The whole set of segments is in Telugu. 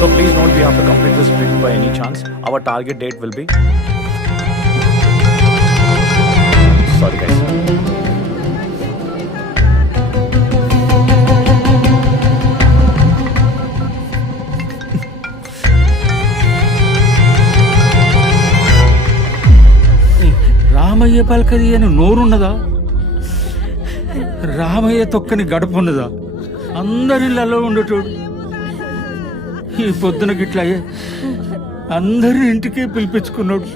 So please note we have to complete this sprint by any chance. Our target date will be... Sorry guys. Ramayya పలకది అని నోరున్నదా? రామయ్య తొక్కని గడపున్నదా? అందరిళ్ళలో ఉండేటోడు ఈ పొద్దున గిట్లయ్యే అందరి ఇంటికి పిలిపించుకున్నాడు.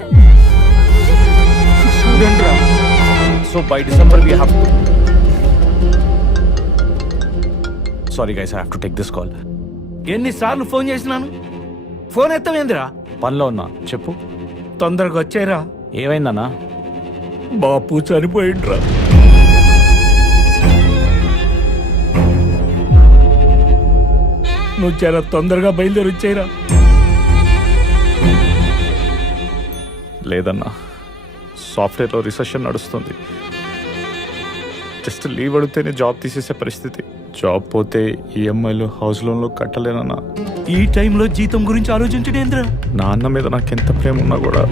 చూడండి రా. So by December we have to... Sorry guys, I have to take this call. ఎన్నిసార్లు ఫోన్ చేసినాను, ఫోన్ ఎత్తమేందిరా? పనిలో ఉన్నా, చెప్పు. తొందరగా వచ్చారా. ఏమైందన్నా? బాపు చనిపోయిండ్రా. నువ్వు చాలా తొందరగా బయలుదేరి వచ్చాయిరా. లేదన్నా, సాఫ్ట్వేర్లో రిసెషన్ నడుస్తుంది. జస్ట్ లీవ్ అడిగితేనే జాబ్ తీసేసే పరిస్థితి. జాబ్ పోతే ఈఎంఐలు, హౌస్ లోన్లు కట్టలేనన్నా. ఈ టైంలో జీతం గురించి ఆలోచించడేంద్రా? నాన్న మీద నాకెంత ప్రేమ ఉన్నా కూడా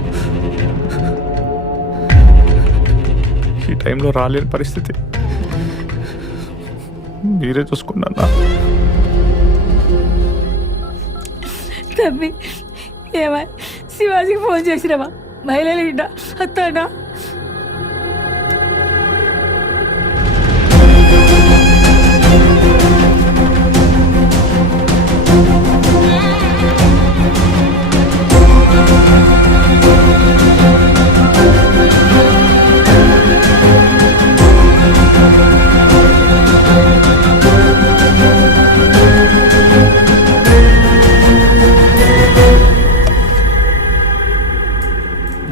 ఈ టైంలో రాలేని పరిస్థితి. మీరే చూసుకున్నా. తమ్మి ఏమై శివాజీకి ఫోన్ చేసినావా? మహిళలు ఇండా అత్తానా?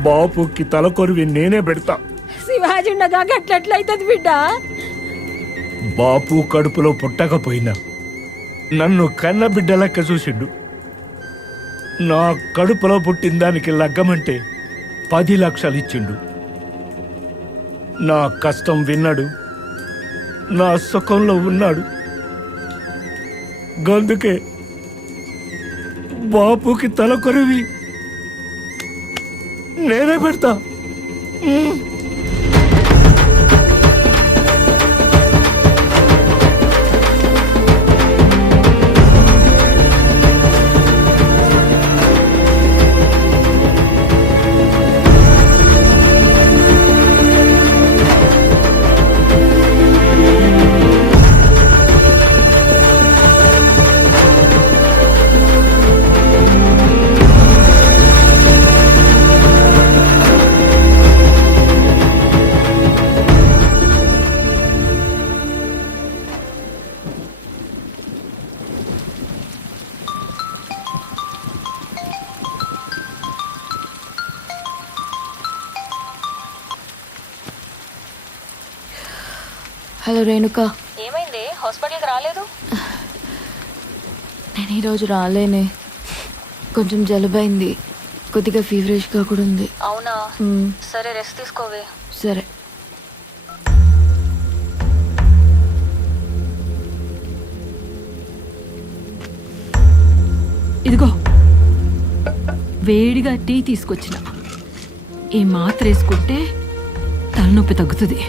బాపుకి తల కొరివి నేనే పెడతా. శివాజీ ఉండగా గట్లట్లయితుంది బిడ్డ. బాపు కడుపులో పుట్టకపోయినా నన్ను కన్న బిడ్డ లెక్క చూసిండు. నా కడుపులో పుట్టిన దానికి లగ్గమంటే 10 లక్షలు ఇచ్చిండు. నా కష్టం విన్నాడు, నా సుఖంలో ఉన్నాడు. గందుకే బాపుకి తల కొరివి నేనే పెడతా. హలో రేణుక. ఏమైంది? హాస్పిటల్కి రాలేదు? నేను ఈరోజు రాలేనే, కొంచెం జలుబైంది, కొద్దిగా ఫీవరిష్గా కూడా ఉంది. అవునా? సరే, రెస్ట్ తీసుకోవే. సరే. ఇదిగో వేడిగా టీ తీసుకొచ్చిన. ఈ మాత్ర వేసుకుంటే తలనొప్పి తగ్గుతుంది.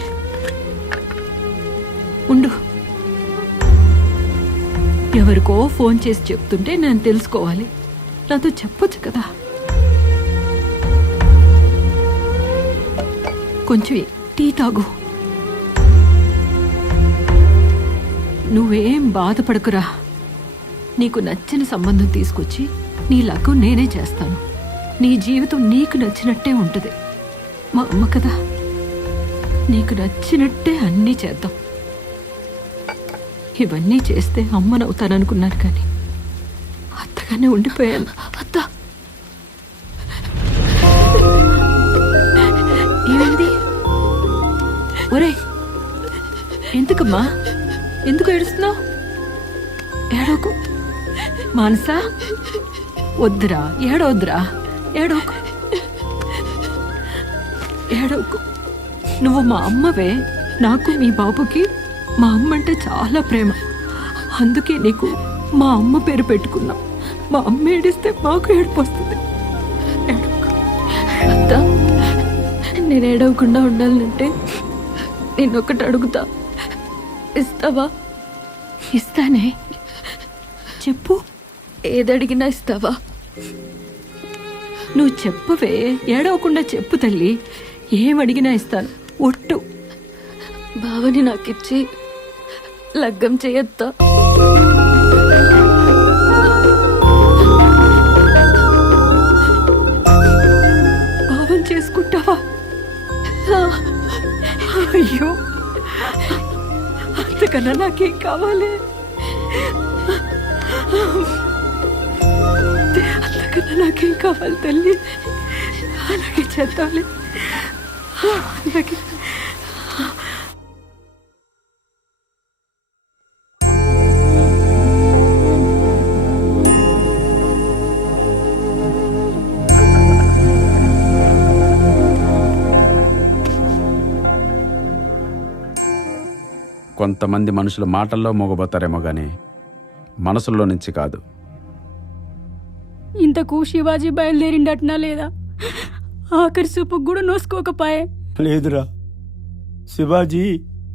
ఉండు, ఎవరికో ఫోన్ చేసి చెప్తుంటే నేను తెలుసుకోవాలి, నాతో చెప్పొచ్చు కదా. కొంచెం టీ తాగు. నువ్వేం బాధపడకురా. నీకు నచ్చిన సంబంధం తీసుకొచ్చి నీ లగ్గం నేనే చేస్తాను. నీ జీవితం నీకు నచ్చినట్టే ఉంటుంది. మా అమ్మ కదా, నీకు నచ్చినట్టే అన్నీ చేద్దాం. ఇవన్నీ చేస్తే అమ్మనవుతాననుకున్నాను, కానీ అత్తగానే ఉండిపోయాను. అత్త, ఏమైంది? ఒరే, ఎందుకమ్మా, ఎందుకు ఏడుస్తున్నావు? ఏడోకు మానసా, వద్దురా, ఏడవద్దురా, ఏడోకు, ఏడోకు. నువ్వు మా అమ్మవే. నాకు మీ బాబుకి మా అమ్మ అంటే చాలా ప్రేమ. అందుకే నీకు మా అమ్మ పేరు పెట్టుకున్నాం. మా అమ్మ ఏడిస్తే మాకు ఏడుపు వస్తుంది. ఏడవకు. అత్త, నేను ఏడవకుండా ఉండాలంటే నిన్నొక్కటి అడుగుతా, ఇస్తావా? ఇస్తానే, చెప్పు. ఏదడిగినా ఇస్తావా? నువ్వు చెప్పవే, ఏడవకుండా చెప్పు తల్లి. ఏమడిగినా ఇస్తాను, ఒట్టు. బావని నాకిచ్చి లగ్గం చేయొత్తా? భావం చేసుకుంటావా? అయ్యో, అంతకన్నా నాకేం కావాలి? అంతకన్నా నాకేం కావాలి తల్లి? అలాగే చేద్దాంలే. అలాగే. కొంతమంది మనుషులు మాటల్లో మోగబోతారేమో కానీ మనసుల్లో నుంచి కాదు. ఇంతకు శివాజీ బయలుదేరిండట్నా లేదా? ఆఖరి సూపుకు కూడా నోసుకోకపాయే. లేదురా, శివాజీ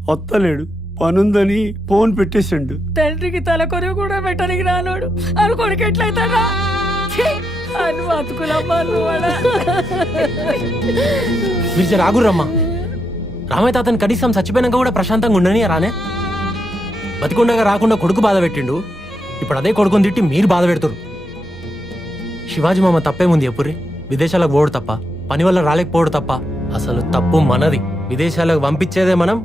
వత్తలేడు, పనుందని ఫోన్ పెట్టేసిండు. తండ్రికి తలకొరి కూడా పెట్టడానికి రానోడు అనుకోడికి ఎట్లయితాడా? అను బతుకులమ్మా నువ్వడా. మీరు జర ఆగురమ్మా. రామయ్య తాతను కనీసం చచ్చిపోయినాక కూడా ప్రశాంతంగా ఉండని రానే. బతికుండగా రాకుండా కొడుకు బాధ పెట్టిండు, ఇప్పుడు అదే కొడుకుని తిట్టి మీరు బాధ పెడుతురు. శివాజీ మామ తప్పేముంది ఎప్పుర్రి? విదేశాలకు పోడు తప్ప, పని వల్ల రాలేకపోవడు తప్ప. అసలు తప్పు మనది. విదేశాలకు పంపించేదే మనం,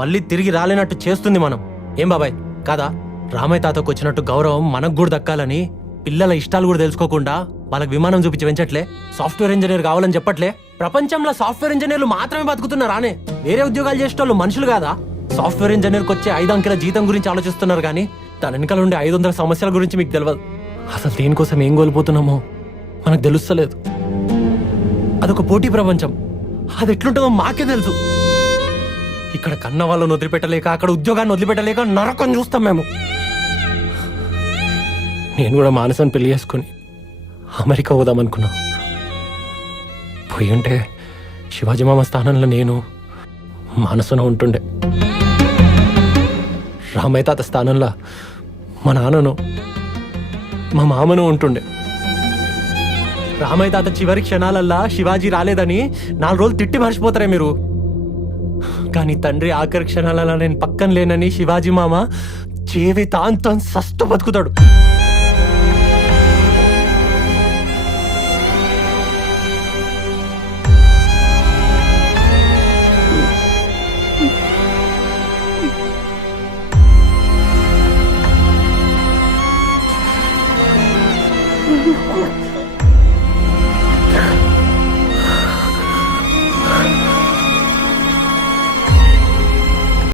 మళ్ళీ తిరిగి రాలేనట్టు చేస్తుంది మనం. ఏం బాబాయ్ కాదా? రామయ్య తాతకు వచ్చినట్టు గౌరవం మనకు కూడా దక్కాలని పిల్లల ఇష్టాలు కూడా తెలుసుకోకుండా వాళ్ళకి విమానం చూపించి పెంచట్లే. సాఫ్ట్వేర్ ఇంజనీర్ కావాలని చెప్పట్లే. ప్రపంచంలో సాఫ్ట్వేర్ ఇంజనీర్లు మాత్రమే బతుకుతున్నారానే? వేరే ఉద్యోగాలు చేసేటోళ్ళు మనుషులు కాదా? సాఫ్ట్వేర్ ఇంజనీర్కి వచ్చే 5 అంకెల జీతం గురించి ఆలోచిస్తున్నారు కానీ దాని వెనకాల ఉండే 500 సమస్యల గురించి మీకు తెలియదు. అసలు దేనికోసం ఏం కోల్పోతున్నామో మనకు తెలుస్తలేదు. అదొక పోటీ ప్రపంచం, అది ఎట్లుంటుందో మాకే తెలుసు. ఇక్కడ కన్న వాళ్ళని వదిలిపెట్టలేక, అక్కడ ఉద్యోగాన్ని వదిలిపెట్టలేక నరకం చూస్తాం మేము. నేను కూడా మానసాన్ని పెళ్లి చేసుకుని అమెరికా పోదామనుకున్నా. పోయి ఉంటే శివాజీ మామ స్థానంలో నేను మానసున ఉంటుండే. రామయ్య తాత స్థానంలో మా నాన్నను మా మామను ఉంటుండే. రామయ్య తాత చివరి క్షణాలల్లా శివాజీ రాలేదని 4 రోజులు తిట్టి మర్చిపోతారే మీరు. కానీ తండ్రి ఆఖరి క్షణాలలో నేను పక్కన లేనని శివాజీ మామ జీవితాంతం సస్తు బతుకుతాడు.